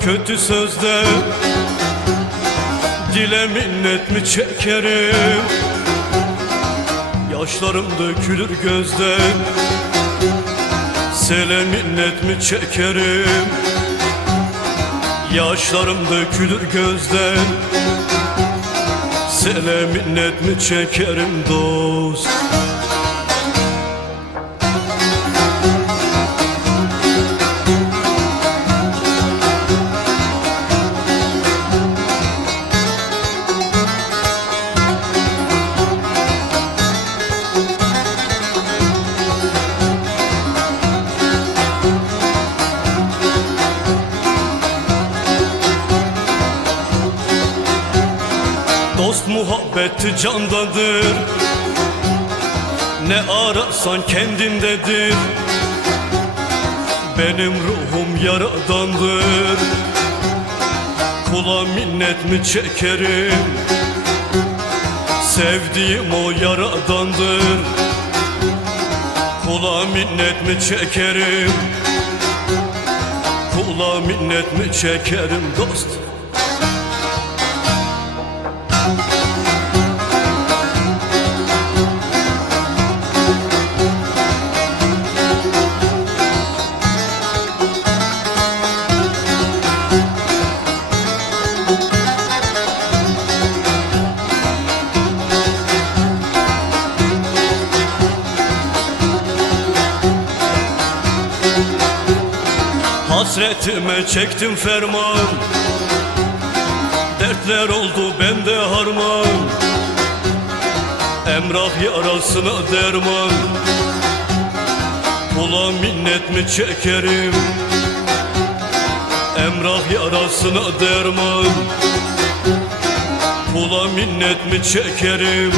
kötü sözde. Dile minnet mi çekerim? Yaşlarım dökülür gözden. Sele minnet mi çekerim? Yaşlarım dökülür gözden. Sele minnet mi çekerim dost Dost muhabbeti candadır. Ne ararsan kendindedir. Benim ruhum yaradandır. Kula minnet mi çekerim? Sevdiğim o yaradandır. Kula minnet mi çekerim? Kula minnet mi çekerim dost Hasretime çektim ferman. Dertler oldu bende harman. Emrah yarasına derman. Kula minnet mi çekerim? Emrah yarasına derman. Kula minnet mi çekerim?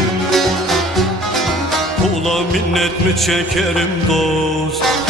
Kula minnet mi çekerim dost